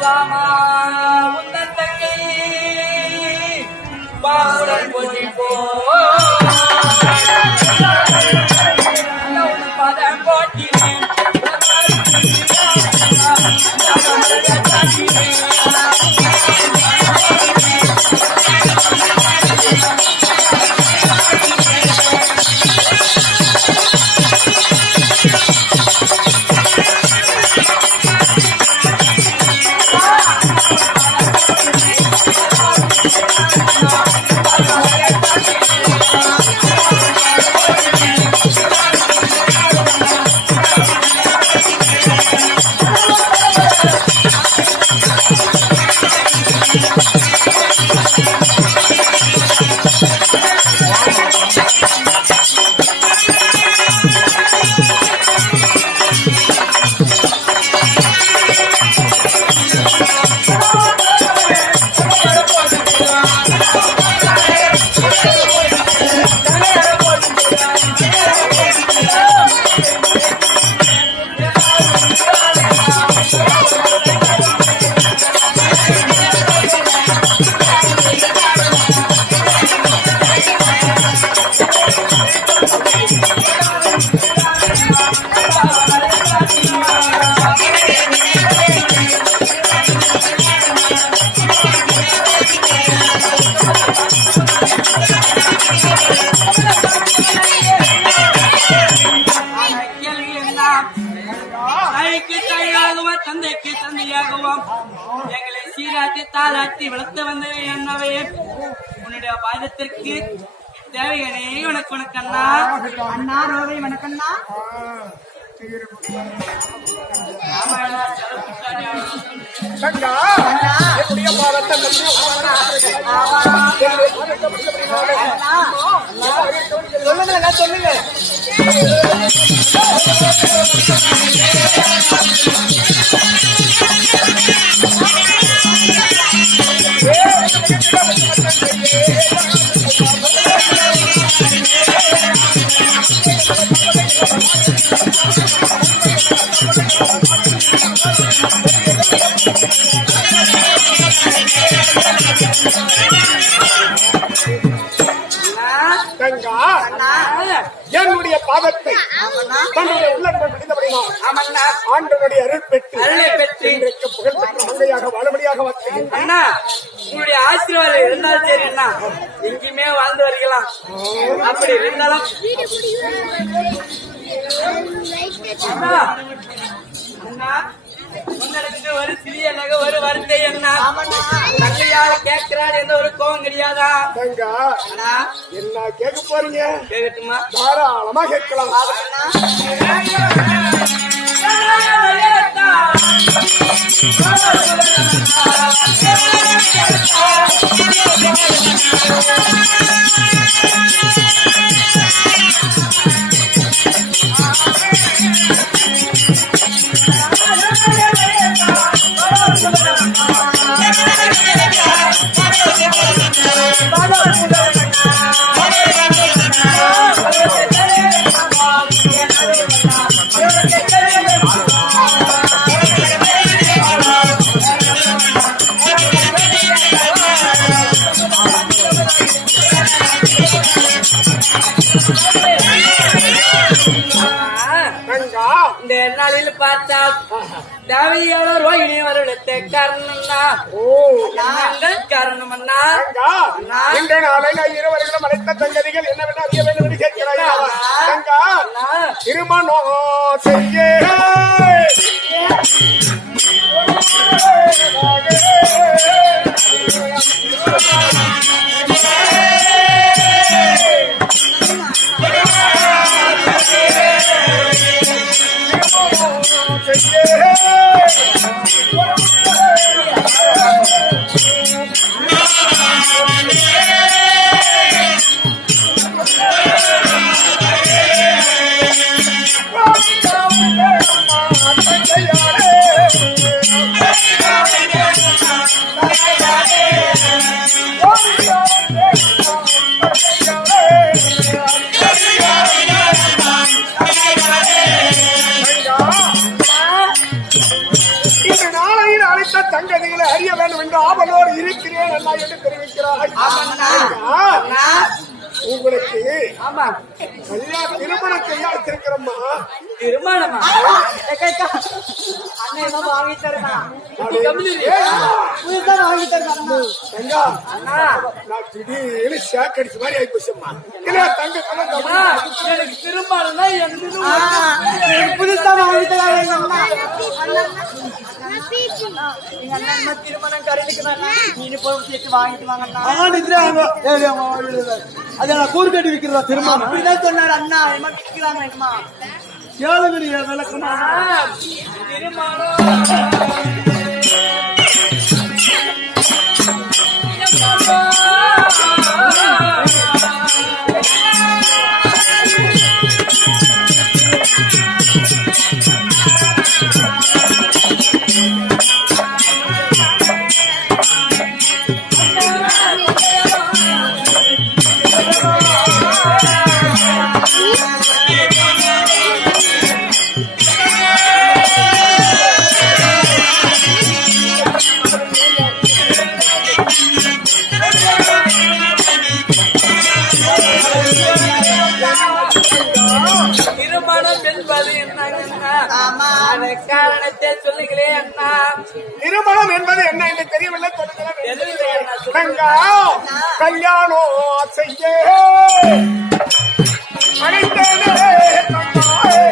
சாமா உந்தன் தங்கை பாவுடன் போட்டி போ பதம் போட்டினேன் தந்தைக்கு தந்தையாகவும் எங்களை சீராட்டி தாளாட்டி வளர்த்து வந்த என்னவே உன்னுடைய பாதத்திற்கு தேவையனே உனக்கு வணக்கண்ணா. அண்ணா ரோவை வணக்கண்ணா. சொல்லுங்க சொல்லுங்க. என்னுடைய பாதத்தை தன்னுடைய உள்ளங்கள் பிடித்தபடினால் ஆண்டவனுடைய அருள் பெற்று புகழ்பெற்ற மங்கையாக வாழபடியாக வந்தேன். அண்ணா உங்களுடைய ஆசீர்வாதம் இருந்தாலும் சரி அண்ணா எங்கேயுமே வாழ்ந்து வருகலாம். அப்படி இருந்தாலும் அண்ணா உங்களுக்கு ஒரு சிறிய நகை ஒரு வருத்தை என்ன தங்கையால கேட்கிறார் எந்த ஒரு கோவம் கிடையாதா? என்ன கேட்க போறீங்க? கேட்கட்டுமா? தாராளமா கேட்கலாம். இந்த நாளில் பார்த்தா தேவையான ரோகிணி வருடத்தை காரணம்னா காரணம் அண்ணா. இந்த நாளில் இருவர்களும் அனைத்த சங்கதிகள் என்னவென்று அறிய வேண்டும் என்று கேட்கிறாய். திருமணம் செய்ய மலைத்த தங்கதிகளை அறிய வேண்டும் என்று ஆவலோடு இருக்கிறேன் அண்ணா என்று தெரிவிக்கிறாய். அண்ணா, உங்களுக்கு ஆமா திருமணம் செய்ய வச்சிருக்கிறோம்மா. திருமணமா? அண்ணன் என்ன வாங்கி தரமா புதுசா வாங்கி தரமா? தங்கா, அண்ணா, நான் திடீர்னு ஷாக் அடிச்ச மாதிரி ஆகி போச்சம்மா. இல்ல தங்க அண்ணா, எனக்கு திருமணம்னா புதுசா வாங்கி தராங்க எங்க அண்ணன் திருமணம் கரெக்டுக்கு நீ போய் சேர்த்து வாங்கிட்டு வாங்கண்ணா. அதை நான் கூறு கட்டி விற்கிறதா திருமணம் அப்படிதான் சொன்னார் அண்ணா. என்ன விற்கிறாங்க என்னமா ஏழுகிறிய விளக்கமா திருமணம் என்பது என்ன? அந்த காரணத்தை சொல்லுங்களே அண்ணா. திருமணம் என்பது என்ன என்று தெரியவில்லை. தெரியவில்லை அண்ணா, சொல்லுங்க. தங்கா, கல்யாணம் செய்ய அழைத்தேனே தங்காயே.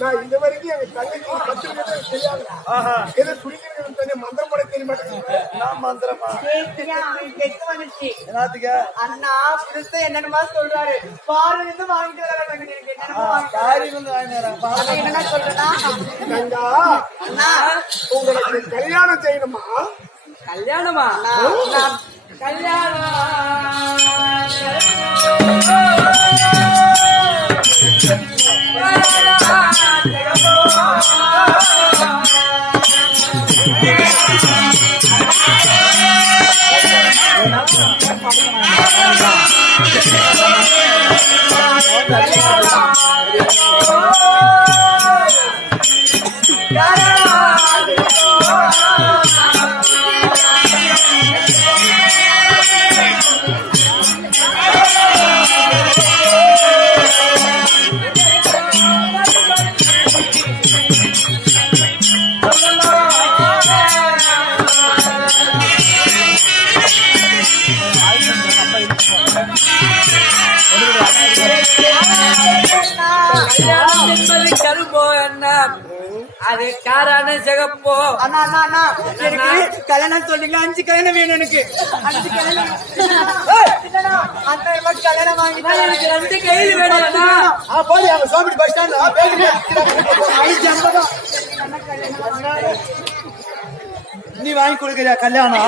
நான் இந்த வரைக்கும் எங்க தங்கச்சி கத்துக்கிறது தெரியாது. ஏதோ சுடிக்கிறது மந்திரம் பட தெரிய மாட்டேங்குது. நான் மந்திரமா கெட்டு வந்துச்சு என்னத்துக்கு அண்ணா. புதுசா என்னென்னமா சொல்றாரு பாரு இருந்து வாங்கிட்டு வராங்க. என்னென்னமா காரி வந்து வாங்கினாங்க என்ன சொல்றேன்னா தங்கா, அண்ணா உங்களுக்கு கல்யாணம் செய்யணுமா? கல்யாணமா? கல்யாணம் என்பது கரும்போ என்ன? அது காரான சிகப்போ? அண்ணா அண்ணா அண்ணா எனக்கு கல்யாணம் சொன்னீங்க. 5 கல்யாணம் வேணும் எனக்கு. 5 கல்யாணம் அந்த கல்யாணம் வாங்கிட்டு எனக்கு 2 கைது வேணும் அண்ணா. போய் அவங்க சோம்பி பஸ் ஸ்டாண்ட் நீ வாங்கி கொடுக்கறியா கல்யாணம்?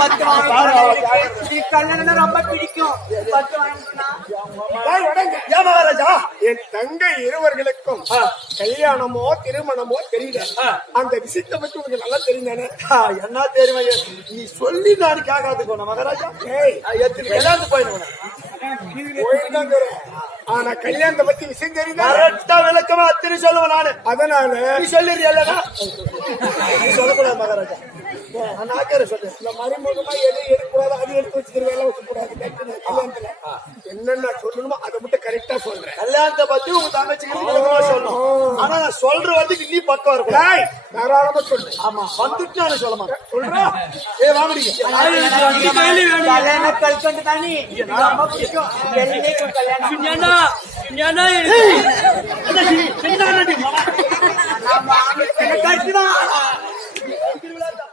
10 வாங்கி கல்யாணம் ரொம்ப பிடிக்கும். 10 வாங்கினா ஏன் மகாராஜா, என் தங்கை இருவர்களுக்கும் கல்யாணமோ திருமணமோ தெரியல. அந்த விஷயத்தை பத்தி உங்களுக்கு நல்லா தெரிந்தானே? என்ன தெரியுமா நீ சொல்லி நான் கேட்காது போன மகாராஜா. எத்தனை கல்யாணத்துக்கு போயிருந்தாங்க. ஆனா கல்யாணத்தை பத்தி விஷயம் தெரியுதா? கரெக்டா விளக்கமா அத்தனை சொல்லுவேன் நானு. அதனால நீ சொல்லிடுறியா? நீ சொல்லக்கூடாது மகாராஜா. நான் சொல்றேன். இந்த மறைமுகமா எதை எடுக்கூடாது, அது எடுத்து வச்சுக்கிற வேலை வச்சுக்கூடாது. கல்யாணத்துல என்னென்ன சொல்லணுமோ அதை மட்டும் கரெக்டா சொல்றேன். கல்யாணத்தை பத்தி உங்க தங்கச்சிக்கு சொல்லணும். ஆனா நான் சொல்ற வந்து நீ பக்கம் இருக்கும். தாராளமா சொல்லு. ஆமா வந்துட்டு நான் சொல்ல மாட்டேன். சொல்றா. வாங்கடி கல்யாணம் கல்கண்டு தானே ரொம்ப பிடிக்கும். கல்யாணம் கல்யாணம்